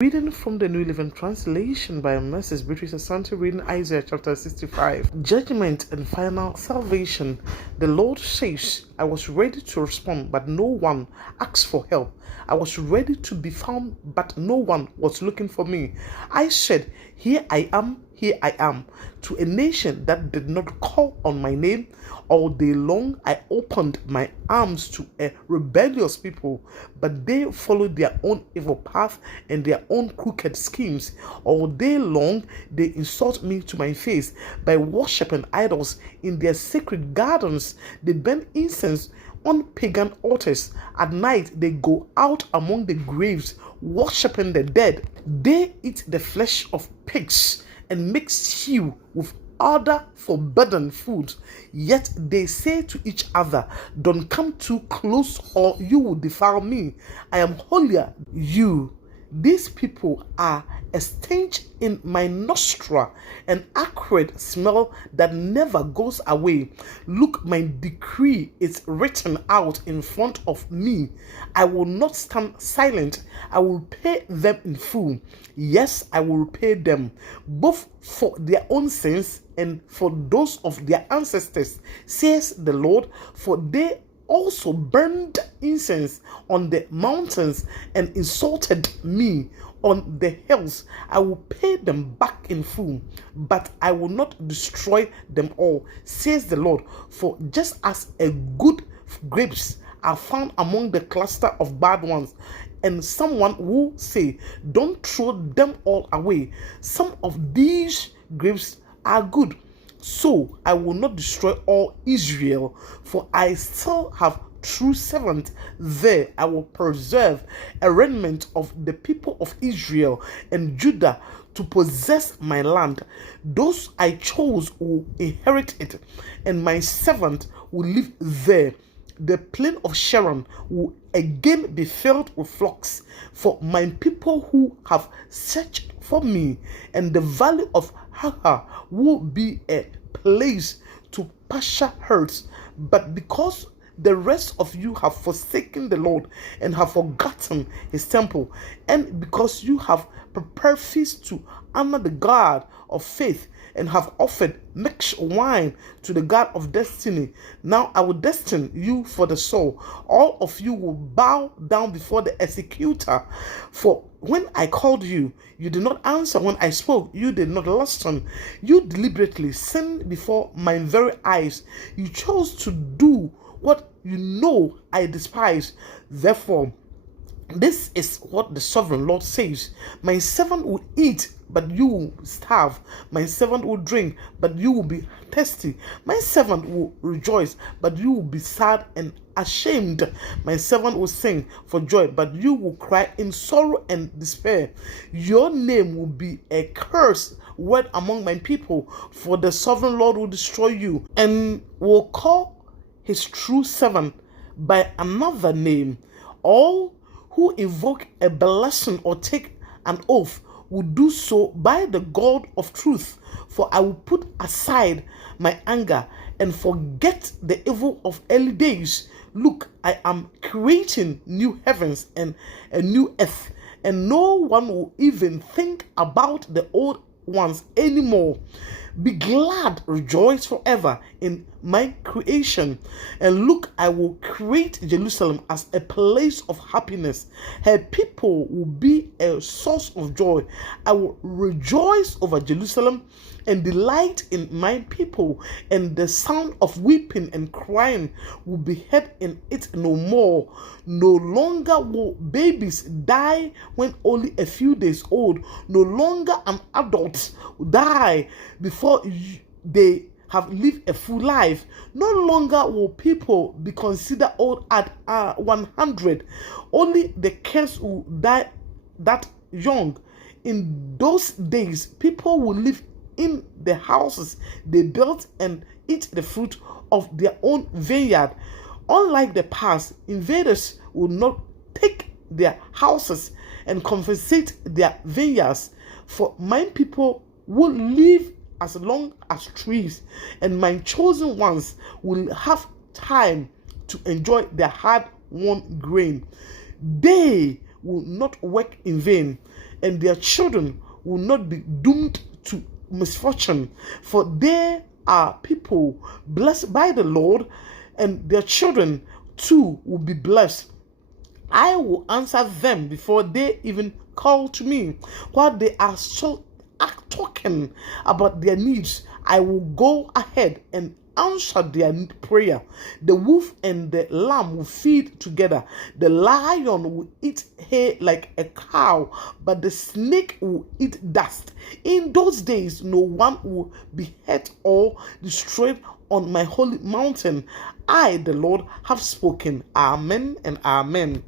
Reading from the New Living Translation by Mrs. Beatrice Asante, reading Isaiah chapter 65. Judgment and final salvation. The Lord says, I was ready to respond, but no one asked for help. I was ready to be found, but no one was looking for me. I said, here I am, to a nation that did not call on my name. All day long I opened my arms to a rebellious people, but they followed their own evil path and their own crooked schemes. All day long they insult me to my face by worshiping idols in their sacred gardens. They burn incense on pagan altars. At night they go out among the graves, worshiping the dead. They eat the flesh of pigs and make stew with other forbidden food. Yet they say to each other, don't come too close or you will defile me. I am holier than you. These people are a stench in my nostril, an acrid smell that never goes away. Look, my decree is written out in front of me. I will not stand silent. I will pay them in full. Yes, I will repay them, both for their own sins and for those of their ancestors, says the Lord, for they also burned incense on the mountains and insulted me on the hills. I will pay them back in full, but I will not destroy them all, says the Lord. For just as a good grapes are found among the cluster of bad ones, and someone will say, don't throw them all away, some of these grapes are good, so I will not destroy all Israel, for I still have true servants there. I will preserve a remnant of the people of Israel and Judah to possess my land. Those I chose will inherit it, and my servant will live there. The plain of Sharon will again be filled with flocks for my people who have searched for me, and the valley of Haha will be a place to pasture herds. But because the rest of you have forsaken the Lord and have forgotten his temple, and because you have prepared feasts to honor the God of faith and have offered mixed wine to the God of destiny, now I will destine you for the soul. All of you will bow down before the executor. For when I called you, you did not answer. When I spoke, you did not listen. You deliberately sinned before my very eyes. You chose to do what you know I despise. Therefore, this is what the sovereign Lord says. My servant will eat, but you will starve. My servant will drink, but you will be thirsty. My servant will rejoice, but you will be sad and ashamed. My servant will sing for joy, but you will cry in sorrow and despair. Your name will be a curse word among my people, for the sovereign Lord will destroy you and will call his true servant by another name. All who invoke a blessing or take an oath will do so by the God of truth. For I will put aside my anger and forget the evil of early days. Look, I am creating new heavens and a new earth, and no one will even think about the old ones anymore. Be glad, rejoice forever in my creation. And look, I will create Jerusalem as a place of happiness. Her people will be a source of joy. I will rejoice over Jerusalem and delight in my people, and the sound of weeping and crying will be heard in it no more. No longer will babies die when only a few days old. No longer an adult die before they have lived a full life. No longer will people be considered old at 100. Only the kids will die that young. In those days, people will live in the houses they built and eat the fruit of their own vineyard. Unlike the past, invaders will not take their houses and confiscate their vineyards, for my people will live as long as trees, and my chosen ones will have time to enjoy their hard-won grain. They will not work in vain, and their children will not be doomed to misfortune, for they are people blessed by the Lord, and their children too will be blessed. I will answer them before they even call to me. While they are talking about their needs, I will go ahead and answer their prayer. The wolf and the lamb will feed together. The lion will eat hay like a cow, but the snake will eat dust. In those days, no one will be hurt or destroyed on my holy mountain. I, the Lord, have spoken. Amen and amen.